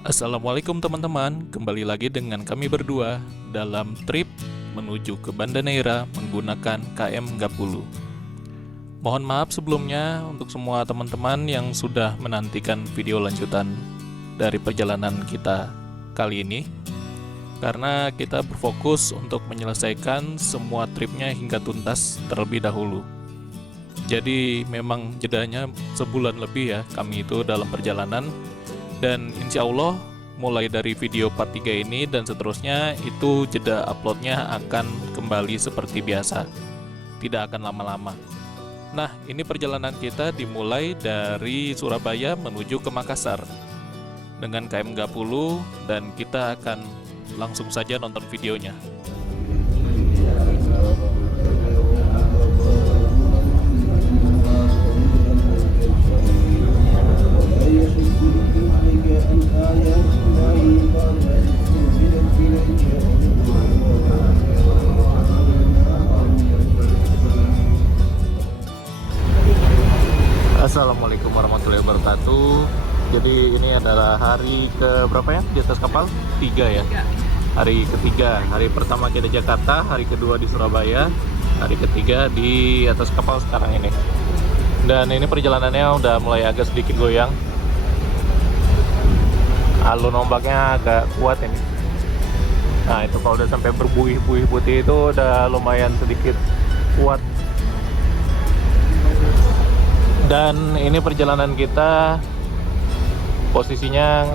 Assalamualaikum teman-teman, kembali lagi dengan kami berdua dalam trip menuju ke Banda Neira menggunakan KM Gapulu. Mohon maaf sebelumnya untuk semua teman-teman yang sudah menantikan video lanjutan dari perjalanan kita kali ini, karena kita berfokus untuk menyelesaikan semua tripnya hingga tuntas terlebih dahulu. Jadi memang jedanya sebulan lebih ya kami itu dalam perjalanan. Dan insya Allah mulai dari video part 3 ini dan seterusnya itu jeda uploadnya akan kembali seperti biasa. Tidak akan lama-lama. Nah, ini perjalanan kita dimulai dari Surabaya menuju ke Makassar dengan KM Gapulu, dan kita akan langsung saja nonton videonya. Assalamualaikum warahmatullahi wabarakatuh. Jadi ini adalah hari ke berapa ya di atas kapal? 3 ya. Hari ketiga. Hari pertama kita Jakarta, hari kedua di Surabaya, hari ketiga di atas kapal sekarang ini. Dan ini perjalanannya udah mulai agak sedikit goyang. Alun ombaknya agak kuat ini. Nah itu kalau udah sampai berbuih-buih putih itu udah lumayan sedikit kuat. Dan ini perjalanan kita posisinya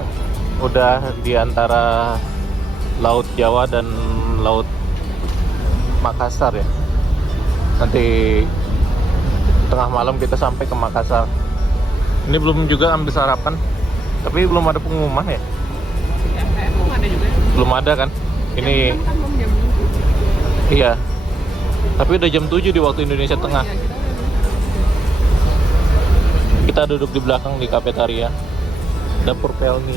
udah di antara Laut Jawa dan Laut Makassar ya. Nanti tengah malam kita sampai ke Makassar. Ini belum juga ambil sarapan, tapi belum ada pengumuman ya. Belum ada juga. Belum ada kan? Ini Kan belum jam 7. iya. Tapi udah jam 7 di waktu Indonesia Tengah. Oh, iya, Kita duduk di belakang di kafetaria Dapur Pelni.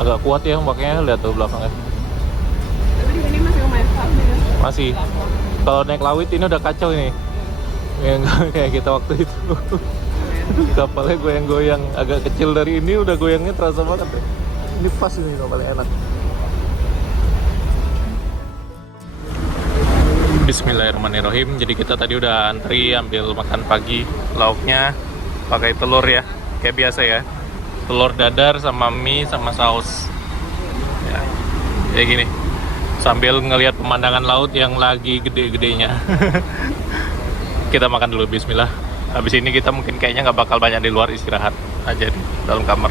Agak kuat ya ombaknya, lihat tuh belakangnya. tapi di sini masih lumayan stabil ya. Masih. Kalau naik lawit ini udah kacau ini. Yang kayak kita waktu itu. Kapalnya goyang-goyang, agak kecil dari ini udah goyangnya terasa banget ya. Ini pas ini kapalnya enak. Bismillahirrahmanirrahim. Jadi kita tadi udah antri ambil makan pagi. Lauknya pakai telur ya, kayak biasa ya. Telur dadar sama mie sama saus. Ya, kayak gini. Sambil ngelihat pemandangan laut yang lagi gede-gedenya. Kita makan dulu, bismillah. Habis ini kita mungkin kayaknya nggak bakal banyak di luar, istirahat aja di dalam kamar.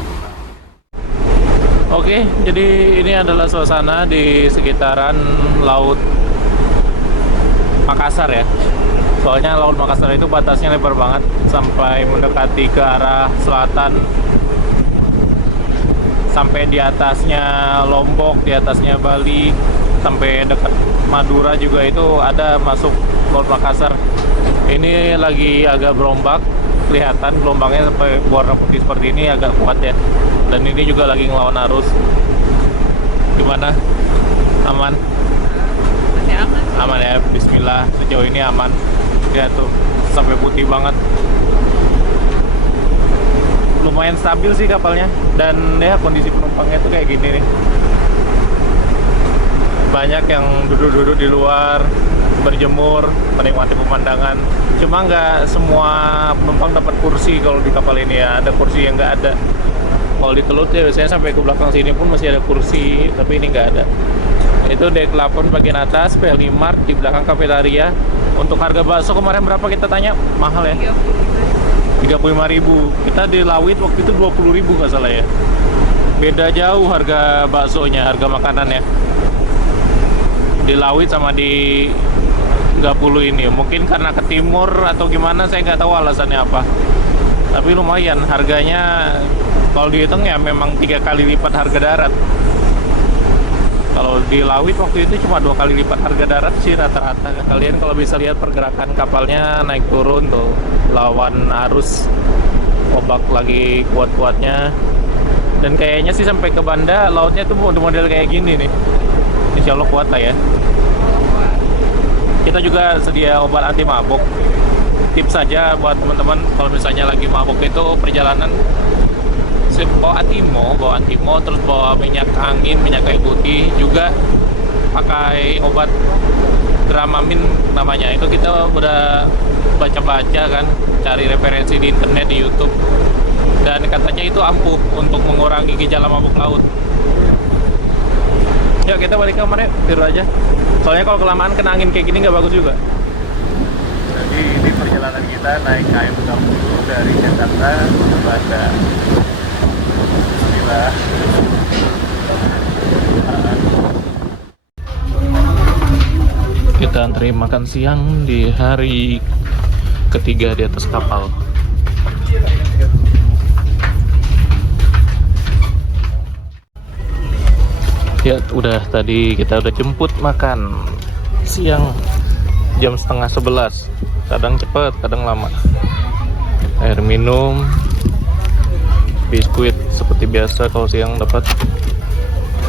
Oke, jadi ini adalah suasana di sekitaran Laut Makassar ya. Soalnya Laut Makassar itu batasnya lebar banget sampai mendekati ke arah selatan. Sampai di atasnya Lombok, di atasnya Bali, sampai dekat Madura juga itu ada masuk Laut Makassar. Ini lagi agak berombak, kelihatan gelombangnya sampai warna putih seperti ini agak kuat ya. Dan ini juga lagi ngelawan arus. Gimana? Aman? Masih aman. Aman ya, bismillah. Sejauh ini aman. Lihat tuh, sampai putih banget. Lumayan stabil sih kapalnya. Dan ya kondisi penumpangnya tuh kayak gini nih. Banyak yang duduk-duduk di luar, berjemur, menikmati pemandangan. Cuma nggak semua penumpang dapat kursi kalau di kapal ini ya. Ada kursi yang nggak ada. Kalau di Kelut ya biasanya sampai ke belakang sini pun masih ada kursi, tapi ini nggak ada. Itu dek 8 bagian atas, Pelni Mart di belakang kafetaria. Untuk harga bakso kemarin berapa kita tanya? Mahal ya? 35.000. Kita di Lawit waktu itu 20.000 nggak salah ya. Beda jauh harga baksonya, harga makanannya. Di Lawit sama di Gapulu ini. Mungkin karena ke timur atau gimana, saya nggak tahu alasannya apa. Tapi lumayan harganya, kalau dihitung ya memang 3 kali lipat harga darat. Kalau di Lawit waktu itu cuma 2 kali lipat harga darat sih rata-rata. Kalian kalau bisa lihat pergerakan kapalnya naik turun tuh, lawan arus, ombak lagi kuat-kuatnya. Dan kayaknya sih sampai ke Banda lautnya tuh model kayak gini nih. Insya Allah kuat lah ya. Kita juga sedia obat anti mabuk. Tips saja buat teman-teman kalau misalnya lagi mabuk itu perjalanan bawa antimo, terus bawa minyak angin, minyak kayu putih, juga pakai obat Dramamin namanya. Itu kita udah baca-baca kan, cari referensi di internet, di YouTube, dan katanya itu ampuh untuk mengurangi gejala mabuk laut. Yuk kita balik ke kamar, yuk tidur aja. Soalnya kalau kelamaan kena angin kayak gini nggak bagus juga. Jadi ini perjalanan kita naik KM 30 dari Jakarta ke Bandar. Bismillah. Kita antri makan siang di hari ketiga di atas kapal. Ya udah, tadi kita udah jemput makan siang jam setengah 11. Kadang cepet, kadang lama. Air minum, biskuit seperti biasa kalau siang dapat,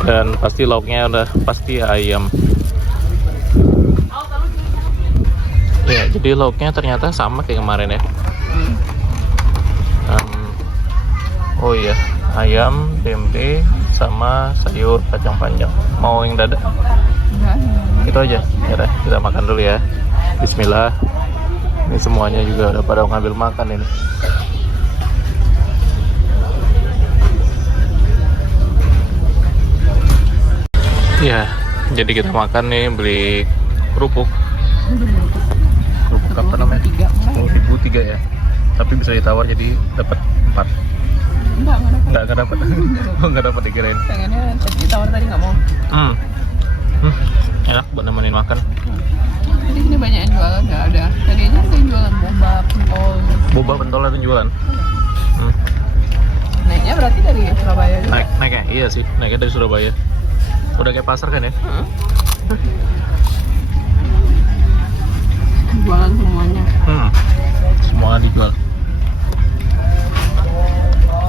dan pasti lauknya udah pasti ayam. Ya, jadi lauknya ternyata sama kayak kemarin ya. Oh iya, ayam, tempe, sama sayur kacang panjang. Mau yang dada? Itu aja. Ya udah, kita makan dulu ya. Bismillah. Ini semuanya juga udah pada ngambil makan ini. Ya, jadi kita makan nih, beli kerupuk. Kerupuk apa namanya? 3 ya. Tapi bisa ditawar jadi dapat 4. Enggak dapat. Oh, enggak dapat dikirain. Pengennya ditawar tadi nggak mau. Enak buat nemenin makan. Jadi sini banyak yang jualan, nggak ada. Tadi aja ada yang jualan boba, pentol. Boba pentol itu jualan. Naiknya berarti dari Surabaya juga. Naiknya iya sih, naiknya dari Surabaya. Udah kayak pasar kan ya? Jualan semuanya. Semua dijual.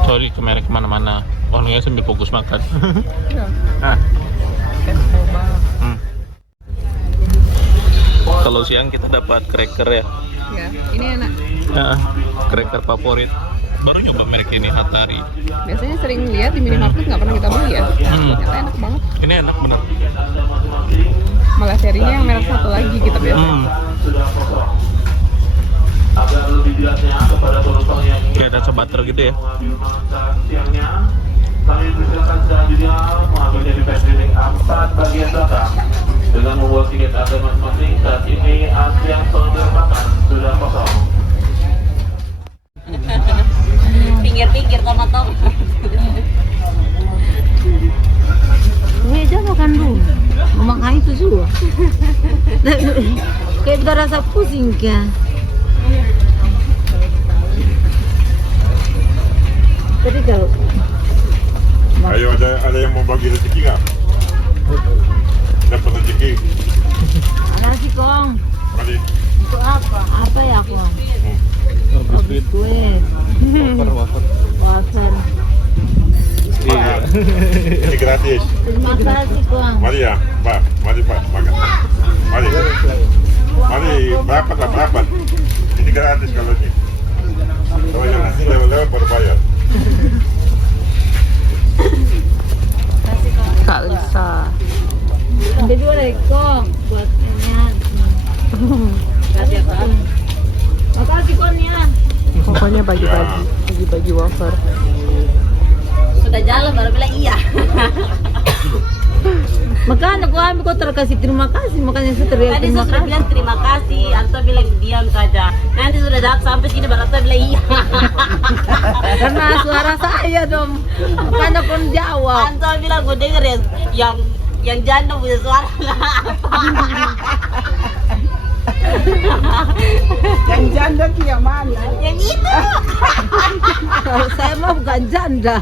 Sorry, ke merek kemana-mana. Orangnya sambil fokus makan. Iya. Ah. Kayak boba. Kalau siang kita dapat cracker ya. Ya, ini enak. Cracker favorit. Baru nyoba merek ini, Hatari. Biasanya sering lihat di minimarket, nggak pernah kita beli ya. Ternyata enak banget. Ini enak bener. Malah serinya yang merek satu lagi kita biasa. Agar lebih jelasnya kepada penonton yang Kayak ada sebater gitu ya. siangnya, kami persilakan selanjutnya mengambil dari pending 4 bagian belakang dengan membawa tiket Anda masing-masing. Saat ini antrian sounding makan sudah kosong. Pinggir-pinggir tomat-tomat. Ini aja makan dulu. Mau makan itu juga. Kayak udah rasa pusing kan. Tadi kalau Ayo, ada yang mau bagi rezeki nggak? Dapat rezeki? ada sih kong. Mari. Itu apa? Apa ya kong? Biskuit. Kue. Wafer. Wafer. Iya. Ini gratis. Terima kasih kong. Mari ya, Pak. Mari Pak, makan. Mari. Mari, berapa? Ini gratis kalau ini. Kalau yang nanti lewat-lewat baru bayar. Kak Lisa. Ada dua lagi kong buat Nian. Kasih apa? Makasih kong Nian. Pokoknya bagi-bagi wafer. Sudah jalan baru bilang iya. Makanya aku ambil kau terkasih terima kasih, makanya saya teriak Tadi terima saya sudah kasih. bilang terima kasih, Anto bilang diam saja. Nanti sudah datang sampai sini baru Anto bilang iya. Karena suara saya dong, makanya kau jawab. Anto bilang gue denger ya, yang janda punya suara nggak apa. Yang janda tuh yang mana? Yang itu Kalau saya mah bukan janda.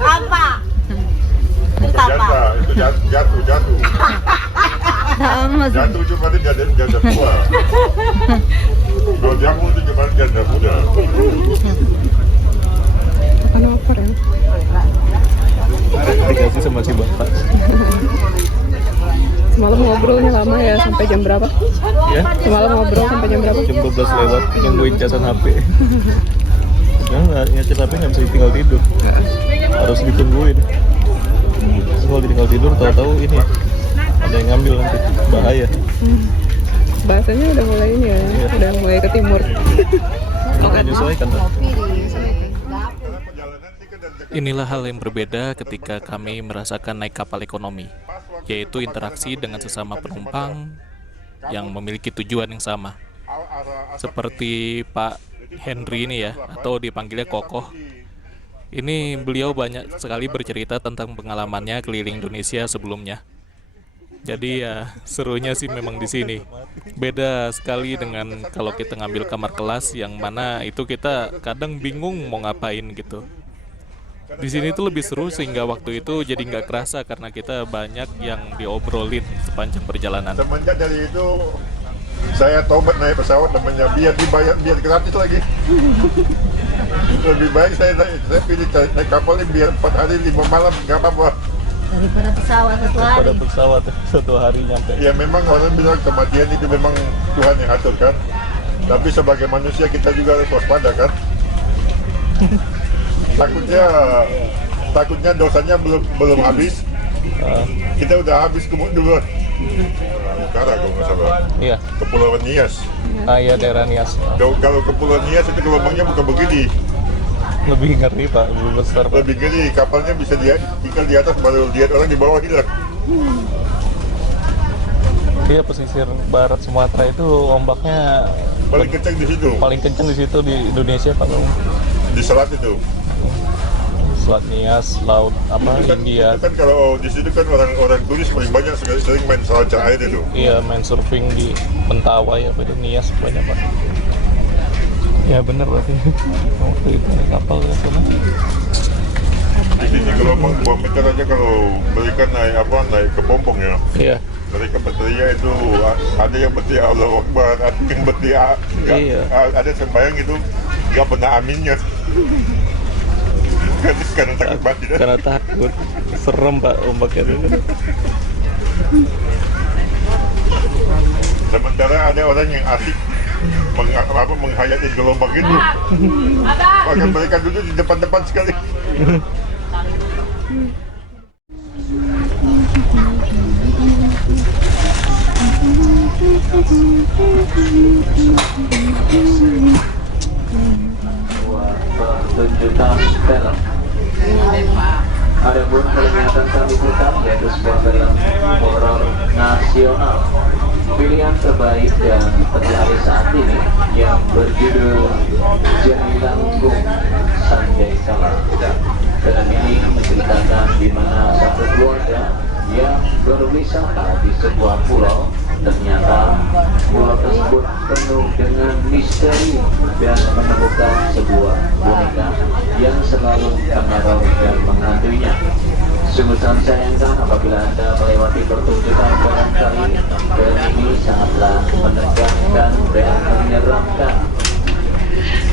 apa? Terus apa? Janda, itu jatuh. Sama sih. Jatuh cuma dia janda tua. Kalau jamu itu cuma janda muda. Makan wafer ya. Dikasih sama si bapak. Semalam ngobrolnya lama ya, sampai jam berapa? Ya, Semalam ngobrol sampai jam berapa? jam 12 lewat nungguin casan HP. Yang ngecas HP nggak bisa tinggal tidur. harus ditungguin. Terus kalau ditinggal tidur tahu-tahu ini ada yang ngambil nanti, bahaya. Bahasanya udah mulai ini ya, udah mulai ke timur. Makanya menyesuaikan tuh. Kopi disesuaikan. Inilah hal yang berbeda ketika kami merasakan naik kapal ekonomi, yaitu interaksi dengan sesama penumpang yang memiliki tujuan yang sama. Seperti Pak Henry ini ya, atau dipanggilnya Kokoh. Ini beliau banyak sekali bercerita tentang pengalamannya keliling Indonesia sebelumnya. Jadi ya serunya sih memang di sini. Beda sekali dengan kalau kita ngambil kamar kelas yang mana itu kita kadang bingung mau ngapain gitu. Di sini tuh lebih seru sehingga waktu itu jadi nggak kerasa karena kita banyak yang diobrolin sepanjang perjalanan. Semenjak dari itu saya tobat naik pesawat namanya biar dibayar biar gratis lagi. Lebih baik saya pilih naik kapal ini biar 4 hari 5 malam nggak apa-apa. Daripada pesawat satu hari. Pada pesawat 1 hari nyampe. Ya memang orang bilang kematian itu memang Tuhan yang atur kan. Tapi sebagai manusia kita juga harus waspada kan. Takutnya dosanya belum habis. Kita udah habis duluan. Utara kalau nggak salah. Iya. Kepulauan Nias. Iya daerah Nias. Kalau Kepulauan Nias itu gelombangnya bukan begini. Lebih ngeri Pak, lebih besar Pak. Lebih gede, kapalnya bisa tinggal di atas baru lihat orang di bawah hilang. Iya, pesisir barat Sumatera itu ombaknya Paling kencang di situ, paling kencang di situ di Indonesia Pak. di selat itu. Selat Nias, laut India. Itu kan kalau di situ kan orang turis paling banyak sering main selancar air itu. Iya, main surfing di Mentawai apa itu Nias banyak Pak. Ya benar berarti. Waktu itu naik kapal ke sana. Di sini gelombang 2 meter aja kalau mereka naik ke pompong ya. Iya. Mereka berteriak itu ada yang berteriak Allahu Akbar, ada yang berteriak Iya. ada sembahyang itu nggak pernah aminnya. Karena takut mati dah. Karena takut. Serem Pak ombaknya itu. Sementara ada orang yang asik menghayati gelombang itu. Bahkan mereka duduk di depan-depan sekali. Pertunjukan film. Ada pun kelihatan kami putar yaitu sebuah film horor nasional. Pilihan terbaik dan terlaris saat ini yang berjudul Jailangkung Sanjay Kala. Film ini menceritakan di mana satu keluarga yang berwisata di sebuah pulau. Ternyata pulau tersebut penuh dengan misteri dan menemukan sebuah boneka yang selalu meneror dan menghantuinya. Sungguh sangat sayangkan apabila Anda melewati pertunjukan film kali ini. Film ini sangatlah menegangkan dan menyeramkan.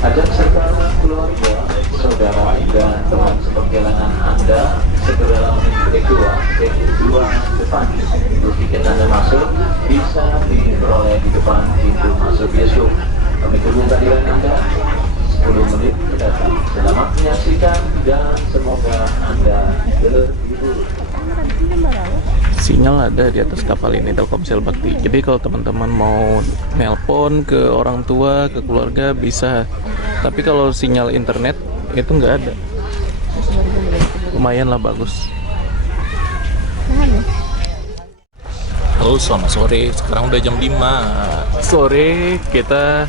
Ajak serta keluarga, saudara, dan teman seperjalanan Anda segera menuju kedua depan. Untuk tiket Anda masuk bisa diperoleh di depan pintu masuk bioskop. Kami tunggu kehadiran Anda 10 menit mendatang. Selamat menyaksikan dan semoga Anda terhibur. Sinyal ada di atas kapal ini Telkomsel Bakti. Jadi kalau teman-teman mau nelpon ke orang tua, ke keluarga bisa. Tapi kalau sinyal internet itu nggak ada. Lumayan lah bagus. Halo, selamat sore. Sekarang udah jam 5 sore. Kita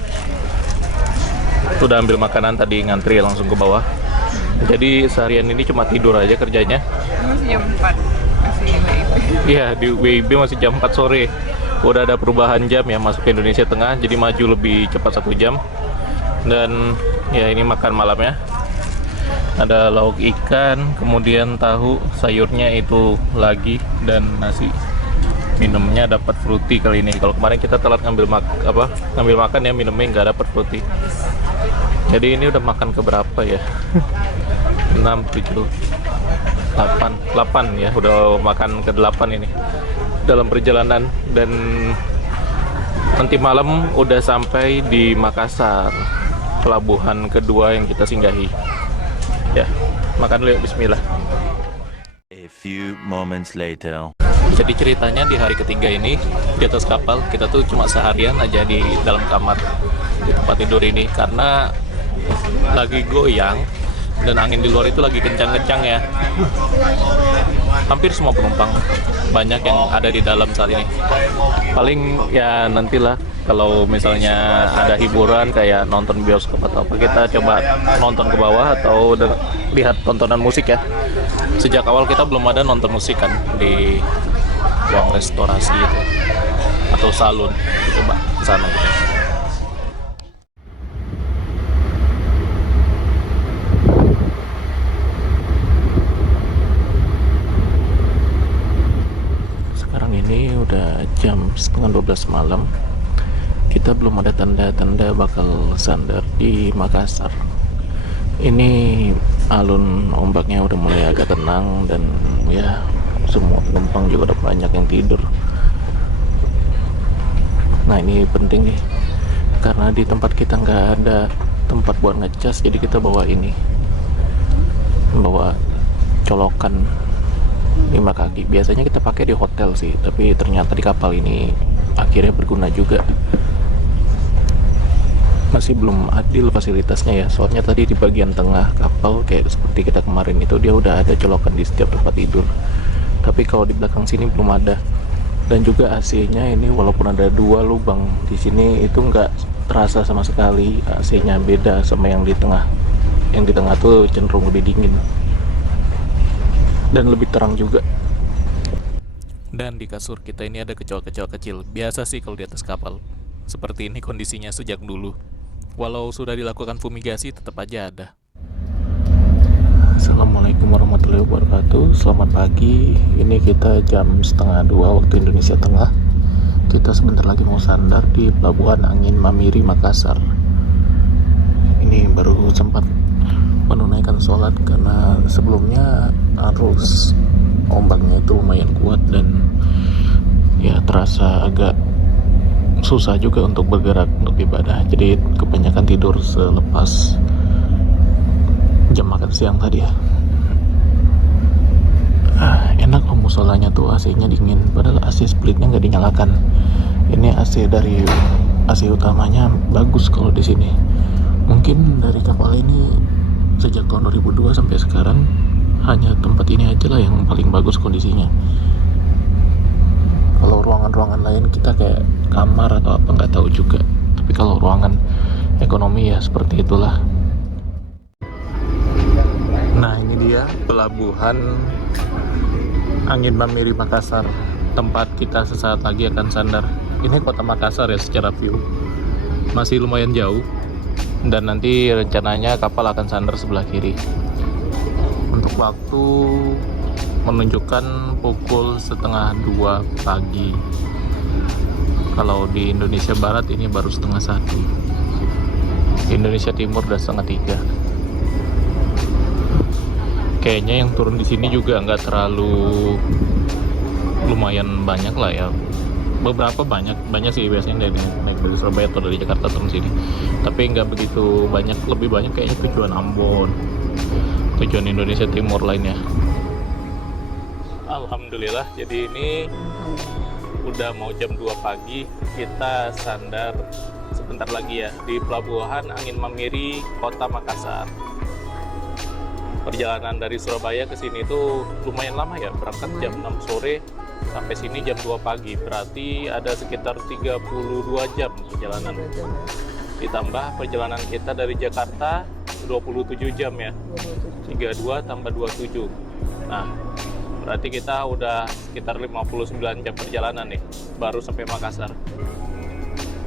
udah ambil makanan tadi, ngantri langsung ke bawah. Jadi seharian ini cuma tidur aja kerjanya. Masih jam 4. Masih WIB. Iya, di WIB masih jam 4 sore. Udah ada perubahan jam ya, masuk ke Indonesia Tengah, jadi maju lebih cepat 1 jam. Dan ya ini makan malamnya. Ada lauk ikan, kemudian tahu, sayurnya itu lagi, dan nasi. Minumnya dapat fruity kali ini. Kalau kemarin kita telat ngambil makan ya, minumnya nggak dapat fruity. Jadi ini udah makan keberapa ya? 6, 7, 8 ya, udah makan ke-8 ini dalam perjalanan. Dan nanti malam udah sampai di Makassar, pelabuhan kedua yang kita singgahi ya. Makan dulu yuk, bismillah. A few moments later. Jadi ceritanya di hari ketiga ini di atas kapal kita tuh cuma seharian aja di dalam kamar di tempat tidur ini karena lagi goyang dan angin di luar itu lagi kencang-kencang ya. Hampir semua penumpang banyak yang ada di dalam saat ini. Paling ya nantilah kalau misalnya ada hiburan kayak nonton bioskop atau apa, kita coba nonton ke bawah atau lihat tontonan musik ya. Sejak awal kita belum ada nonton musik kan di ruang restorasi itu atau salon, coba ke sana gitu. Sekarang ini udah jam setengah 12 malam. Kita belum ada tanda-tanda bakal sandar di Makassar. Ini alun ombaknya udah mulai agak tenang dan ya semua penumpang juga udah banyak yang tidur. Nah ini penting nih karena di tempat kita nggak ada tempat buat ngecas, jadi kita bawa ini, bawa colokan 5 kaki. Biasanya kita pakai di hotel sih, tapi ternyata di kapal ini akhirnya berguna juga. Masih belum adil fasilitasnya ya, soalnya tadi di bagian tengah kapal kayak seperti kita kemarin itu dia udah ada colokan di setiap tempat tidur, tapi kalau di belakang sini belum ada. Dan juga AC-nya ini walaupun ada 2 lubang di sini itu nggak terasa sama sekali. AC-nya beda sama yang di tengah. Yang di tengah tuh cenderung lebih dingin dan lebih terang juga. Dan di kasur kita ini ada kecoa-kecoa kecil. Biasa sih kalau di atas kapal. Seperti ini kondisinya sejak dulu. Walau sudah dilakukan fumigasi tetap aja ada. Assalamualaikum warahmatullahi wabarakatuh. Selamat pagi. Ini kita jam setengah 2 waktu Indonesia Tengah. Kita sebentar lagi mau sandar di Pelabuhan Angin Mamiri, Makassar. Ini baru sempat menunaikan sholat karena sebelumnya arus ombaknya itu lumayan kuat dan ya terasa agak susah juga untuk bergerak untuk ibadah. Jadi kebanyakan tidur selepas jam makan siang tadi ya. Enak loh musolanya tuh, AC-nya dingin, padahal AC splitnya nggak dinyalakan. Ini AC dari AC utamanya bagus kalau di sini. Mungkin dari kapal ini sejak tahun 2002 sampai sekarang hanya tempat ini aja lah yang paling bagus kondisinya. Kalau ruangan-ruangan lain kita kayak kamar atau apa nggak tahu juga. Tapi kalau ruangan ekonomi ya seperti itulah. Nah ini dia Pelabuhan Angin Mamiri Makassar, tempat kita sesaat lagi akan sandar. Ini kota Makassar ya secara view, masih lumayan jauh. Dan nanti rencananya kapal akan sandar sebelah kiri. Untuk waktu menunjukkan pukul 1:30 pagi. Kalau di Indonesia Barat ini baru 1:30. Indonesia Timur udah 2:30. Kayaknya yang turun di sini juga nggak terlalu lumayan banyak lah ya. Beberapa banyak sih biasanya naik dari Surabaya atau dari Jakarta turun sini. Tapi nggak begitu banyak, lebih banyak kayaknya tujuan Ambon, tujuan Indonesia Timur lainnya. Alhamdulillah, jadi ini udah mau jam 2 pagi, kita sandar sebentar lagi ya di Pelabuhan Angin Mamiri, Kota Makassar. Perjalanan dari Surabaya ke sini itu lumayan lama ya, berangkat jam 6 sore sampai sini jam 2 pagi, berarti ada sekitar 32 jam perjalanan. Ditambah perjalanan kita dari Jakarta 27 jam ya, 32 tambah 27. Nah, berarti kita udah sekitar 59 jam perjalanan nih, baru sampai Makassar.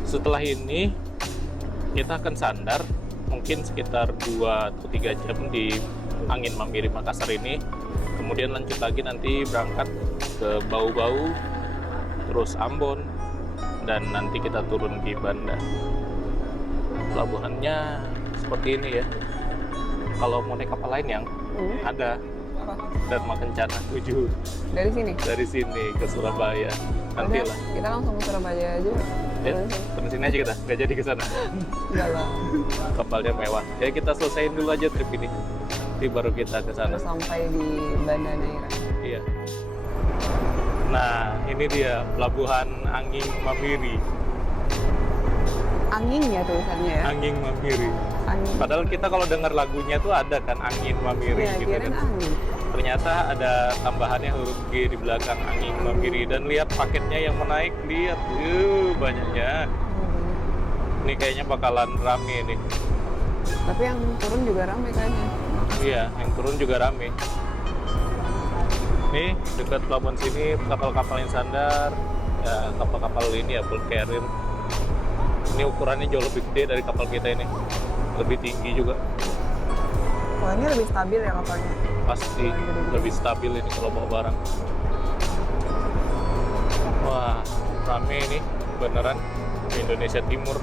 Setelah ini kita akan sandar mungkin sekitar 2 atau 3 jam di Angin Mamiri Makassar ini. Kemudian lanjut lagi nanti berangkat ke Bau-Bau, terus Ambon, dan nanti kita turun di Banda. Pelabuhannya seperti ini ya. Kalau mau naik kapal lain yang ada Dharma Kencana 7 dari sini ke Surabaya. Nanti lah. Kita langsung ke Surabaya aja. Terus sini aja kita, nggak jadi ke sana. Enggak lah. Kapalnya mewah. Ya kita selesaiin dulu aja trip ini. nanti baru kita ke sana. Sampai di Banda Neira. Iya. Nah, ini dia pelabuhan Anging Mamiri. Angin ya tulisannya ya. Anging Mamiri. Angin. Padahal kita kalau dengar lagunya tuh ada kan Angin Mamiri Ya, gitu kirain kan. angin. Ternyata ada tambahannya huruf G di belakang Anging Mamiri, dan lihat paketnya yang menaik, lihat banyaknya. Ini kayaknya bakalan rame nih. Tapi yang turun juga ramai kayaknya. Iya, yang turun juga rame. Nih dekat pelabuhan sini kapal-kapal yang sandar, ya kapal-kapal ini ya bulk carrier. Ini ukurannya jauh lebih gede dari kapal kita ini, lebih tinggi juga. Wah, ini lebih stabil ya kapalnya. Pasti lebih stabil ini kalau bawa barang. Wah, rame ini beneran di Indonesia Timur.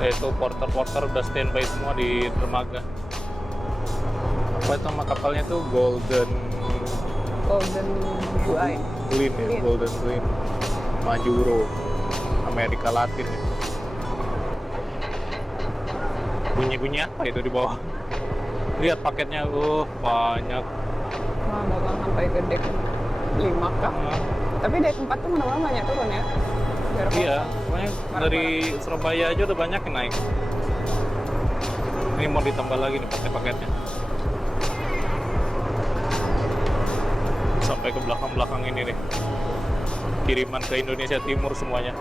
Itu porter-porter udah standby semua di dermaga. Apa itu nama kapalnya tuh? Golden Buai. Gleam ya, Golden Gleam. Majuro, Amerika Latin ya. Bunyi-bunyi apa itu di bawah? Lihat paketnya, banyak. Wah, bakal sampai ke dek 5 kah? Tapi dek 4 tuh mana-mana banyak turun ya? Biar Iya, kosong. pokoknya dari Surabaya aja udah banyak yang naik. Ini mau ditambah lagi nih paket-paketnya. Sampai ke belakang-belakang ini nih. Kiriman ke Indonesia Timur semuanya.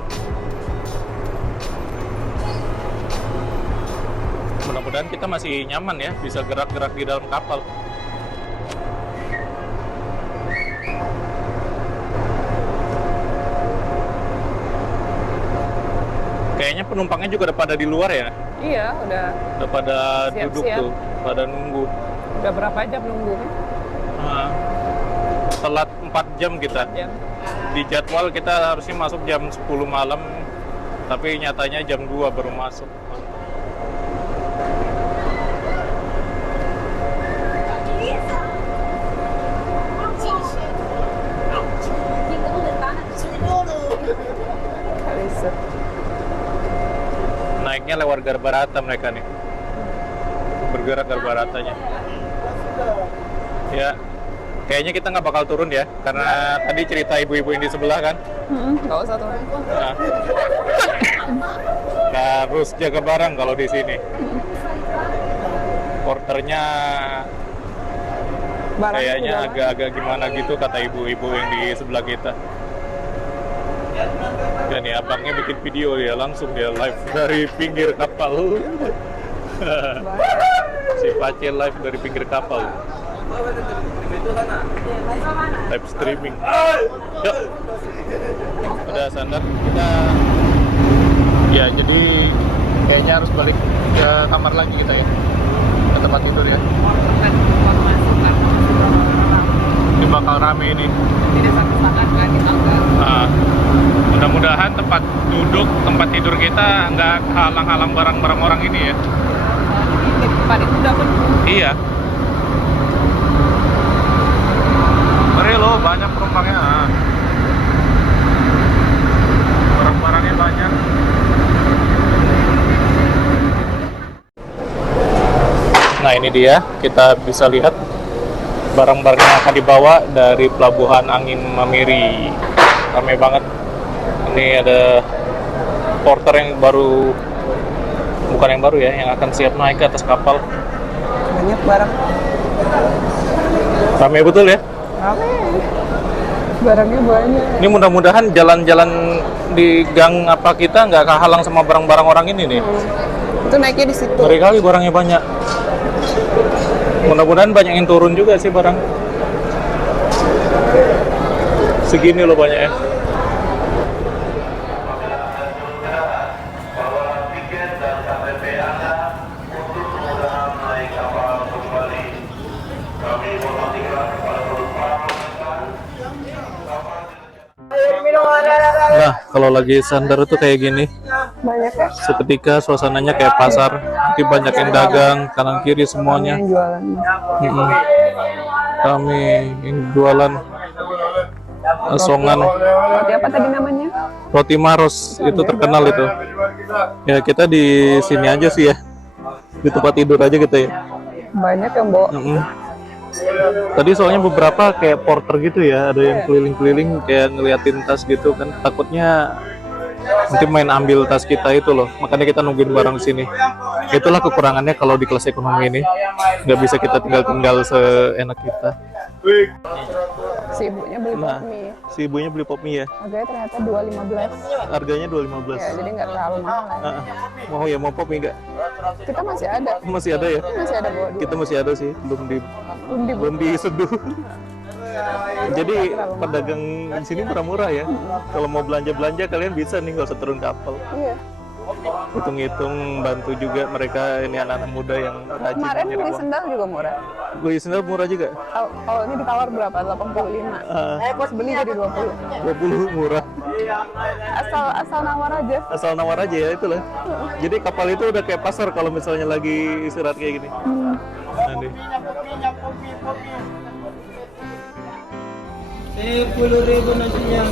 Mudah-mudahan kita masih nyaman ya, bisa gerak-gerak di dalam kapal. Kayaknya penumpangnya juga udah pada di luar ya, Iya, udah pada Siap-siap. duduk tuh, pada nunggu. udah berapa jam nunggu kan? Nah, telat 4 jam kita. Jam. Di jadwal kita harusnya masuk jam 10 malam, tapi nyatanya jam 2 baru masuk. Kalisut. Naiknya lewat Garbarata mereka nih. Bergerak Garbaratanya. Ya, kayaknya kita nggak bakal turun ya, karena tadi cerita ibu-ibu yang di sebelah kan. Nggak usah turun. Nah, harus jaga barang kalau di sini. Porternya Barangnya kayaknya udah agak-agak gimana gitu kata ibu-ibu yang di sebelah kita. Dan ya abangnya bikin video dia langsung dia live dari pinggir kapal. Si Pace live dari pinggir kapal. Live streaming. Yuk. Udah sandar kita. Ya jadi kayaknya harus balik ke kamar lagi kita ya. Ke tempat tidur ya. kan waktu masuk kan Ini bakal rame ini. tidak satu-satu kan di tangga. Nah, mudah-mudahan tempat duduk, tempat tidur kita nggak halang-halang barang-barang orang ini ya. Di depan itu udah penuh. Iya. Ngeri loh, banyak penumpangnya. Barang-barangnya banyak. Nah ini dia, kita bisa lihat barang-barang yang akan dibawa dari pelabuhan Angin Mamiri. Ramai banget. Ini ada porter yang baru, bukan yang baru ya, yang akan siap naik ke atas kapal. Banyak barang. Ramai betul ya. Rame. Barangnya banyak. Ini mudah-mudahan jalan-jalan di gang apa kita nggak kehalang sama barang-barang orang ini nih. Itu naiknya di situ. Ngeri kali barangnya banyak. Mudah-mudahan banyak yang turun juga sih barang. Segini loh banyak ya. Nah, kalau lagi sandar itu kayak gini. Banyak ya. Seketika suasananya kayak pasar. Nanti banyak yang dagang, kanan kiri semuanya. Yang jualan. Kami yang jualan asongan, Roti apa tadi namanya? roti Maros itu terkenal itu. Ya kita di sini aja sih ya, di tempat tidur aja gitu ya. Banyak yang bawa. Tadi soalnya beberapa kayak porter gitu ya, ada yang keliling-keliling kayak ngeliatin tas gitu kan, takutnya nanti main ambil tas kita itu loh, makanya kita nungguin barang di sini. Itulah kekurangannya kalau di kelas ekonomi ini, nggak bisa kita tinggal seenak kita. Si ibunya beli Nah, pop mie. si ibunya beli pop mie ya, Harganya ternyata 2.15. harganya 2.15. Ya, jadi nggak terlalu mahal. Mau ya, mau pop mie nggak? Kita masih ada. Masih ada ya? Masih ada bawa 2. Kita masih ada sih, belum diseduh. Jadi pedagang di sini murah-murah ya. Kalau mau belanja kalian bisa nih, nggak usah turun kapal. Iya. Hitung-hitung bantu juga mereka, ini anak-anak muda yang rajin. Kemarin nyari beli uang. sendal juga murah. Beli sendal murah juga. Kalau ini ditawar berapa? 85. Pas beli jadi 20. 20 murah. Asal nawar aja. Asal nawar aja ya, itulah. Jadi kapal itu udah kayak pasar kalau misalnya lagi istirahat kayak gini. Nanti. 10.000 nasinya.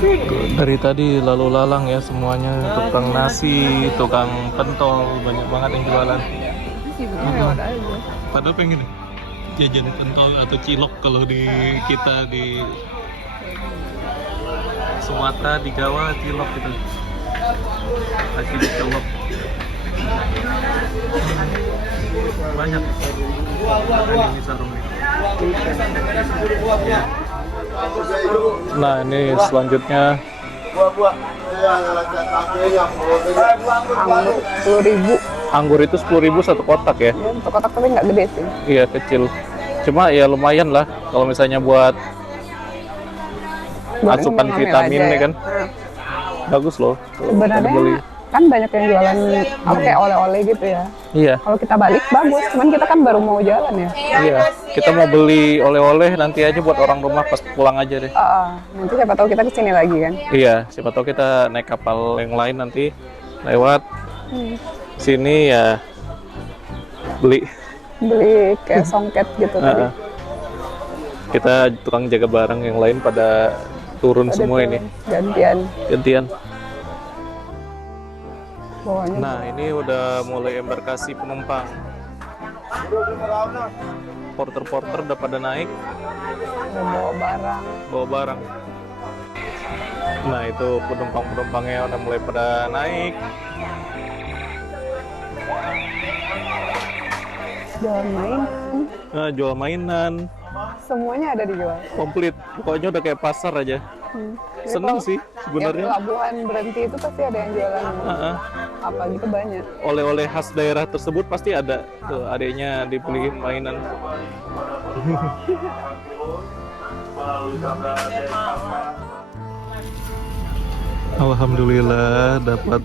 Dari tadi lalu lalang ya semuanya, tukang nasi, tukang pentol, banyak banget yang jualan. Lewat aja. Padahal pengen jajan pentol atau cilok kalau di kita di Sumatera, di Jawa cilok gitu. Lagi di cilok. Banyak. Ini sarung nih. Ya. Nah, ini selanjutnya Anggur 10.000. anggur itu 10.000 satu kotak ya. Ya, untuk kotak tapi nggak gede sih. Iya, kecil. Cuma ya lumayan lah kalau misalnya buat asupan ngemil vitamin aja nih ya. kan. Bagus loh. Sebenarnya Beli. kan banyak yang jualan apa kayak oleh-oleh gitu ya. Iya. Kalau kita balik bagus, cuman kita kan baru mau jalan ya. Iya. Kita mau beli oleh-oleh nanti aja buat orang rumah pas pulang aja deh. Nanti siapa tahu kita kesini lagi kan. Iya, siapa tahu kita naik kapal yang lain nanti lewat sini ya beli. Kayak songket gitu tadi. Kita tukang jaga barang yang lain pada turun Ada semua tuh, ini. gantian. Bawahnya Nah, ini udah mulai embarkasi penumpang. Porter-porter udah pada naik, bawa barang. bawa barang. Nah, itu penumpang-penumpangnya udah mulai pada naik. Jualan main. Nah, jual mainan, Semuanya ada dijual. komplit. Pokoknya udah kayak pasar aja. Jadi Seneng kalau sih yang sebenarnya. pelabuhan berhenti itu pasti ada yang jualan apa gitu banyak. Oleh-oleh khas daerah tersebut pasti ada. Tuh, adiknya dibeliin mainan. Alhamdulillah dapat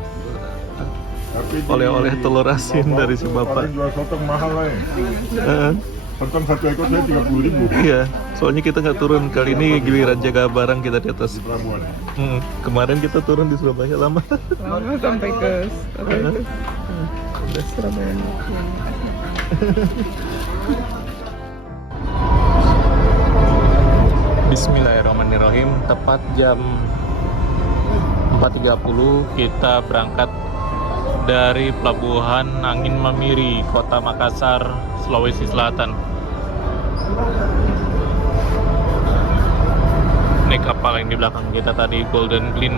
oleh-oleh telur asin dari si bapak. Jual sotong mahal lah ya. Sotong satu ekor saya 30.000 Iya, soalnya kita nggak turun kali ini, giliran jaga barang kita di atas. di pelabuhan. Kemarin kita turun di Surabaya lama. Lama sampai ke Surabaya. Bismillahirrahmanirrahim. Tepat jam 4.30 kita berangkat dari Pelabuhan Angin Mamiri, Kota Makassar, Sulawesi Selatan. Ini kapal yang di belakang kita tadi, Golden Gleam.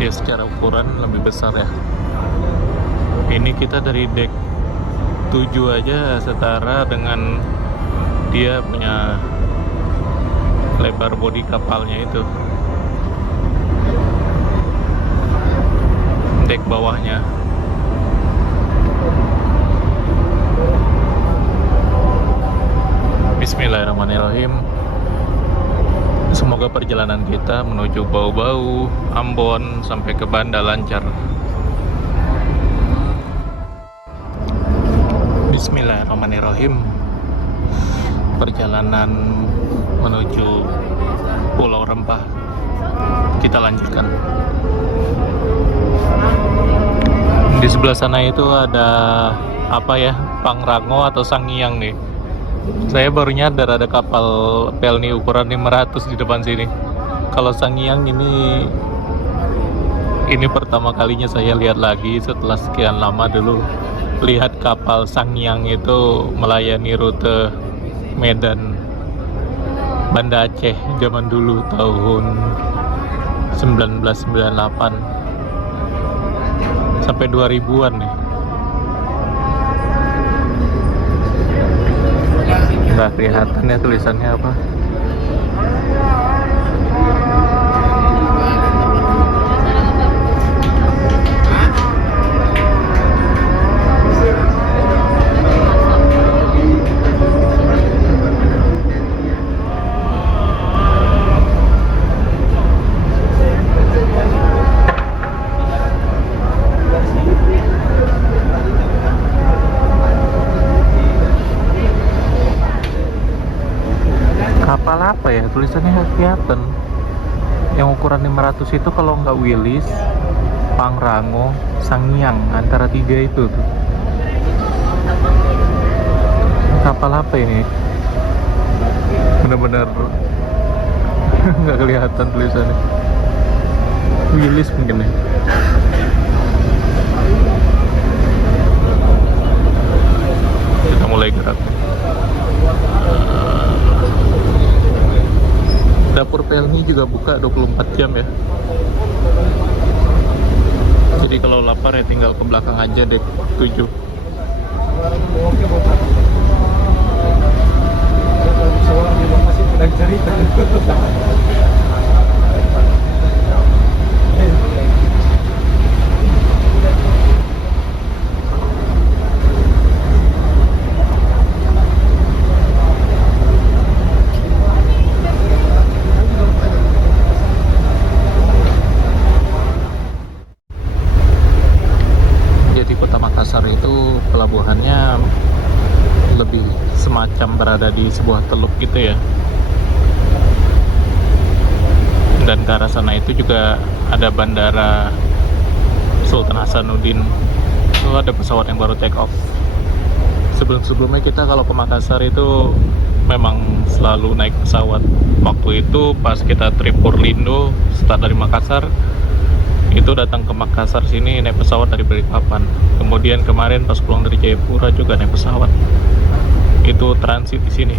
Ya, secara ukuran lebih besar ya. Ini kita dari deck 7 aja setara dengan dia punya lebar bodi kapalnya itu. Dek bawahnya. Bismillahirrahmanirrahim. Semoga perjalanan kita menuju Bau-Bau, Ambon sampai ke Banda lancar. Bismillahirrahmanirrahim. Perjalanan menuju Pulau Rempah kita lanjutkan. Di sebelah sana itu ada apa ya, Pangrango atau Sangiang nih. Saya baru nyadar ada kapal Pelni ukuran 500 di depan sini. Kalau Sangiang ini Ini pertama kalinya saya lihat lagi setelah sekian lama dulu lihat kapal Sangyang itu melayani rute Medan Banda Aceh zaman dulu tahun 1998 sampai 2000-an nih. Nggak kelihatan ya tulisannya apa. Kapal apa ya? Tulisannya nggak kelihatan. Yang ukuran 500 itu kalau nggak Willis, Pangrango, Sangyang, antara tiga itu tuh. Kapal apa ini? Bener-bener nggak kelihatan tulisannya. Willis mungkin ya. Kita mulai gerak. Dapur Pelni juga buka 24 jam ya. Jadi kalau lapar ya tinggal ke belakang aja deh 7. Makassar itu pelabuhannya lebih semacam berada di sebuah teluk gitu ya, dan ke arah sana itu juga ada bandara Sultan Hasanuddin. Itu ada pesawat yang baru take off. Sebelumnya kita kalau ke Makassar itu memang selalu naik pesawat. Waktu itu pas kita trip Purlindo start dari Makassar, itu datang ke Makassar sini naik pesawat dari Balikpapan. Kemudian kemarin pas pulang dari Jayapura juga naik pesawat. Itu transit di sini.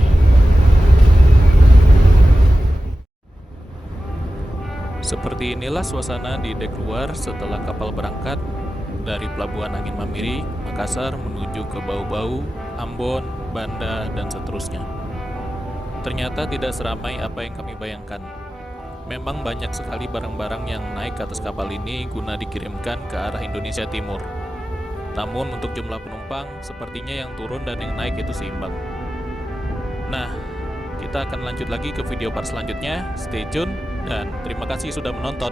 Seperti inilah suasana di dek luar setelah kapal berangkat dari Pelabuhan Angin Mamiri, Makassar menuju ke Bau-Bau, Ambon, Banda, dan seterusnya. Ternyata tidak seramai apa yang kami bayangkan. Memang banyak sekali barang-barang yang naik ke atas kapal ini guna dikirimkan ke arah Indonesia Timur. Namun untuk jumlah penumpang, sepertinya yang turun dan yang naik itu seimbang. Nah, kita akan lanjut lagi ke video part selanjutnya. Stay tune dan terima kasih sudah menonton.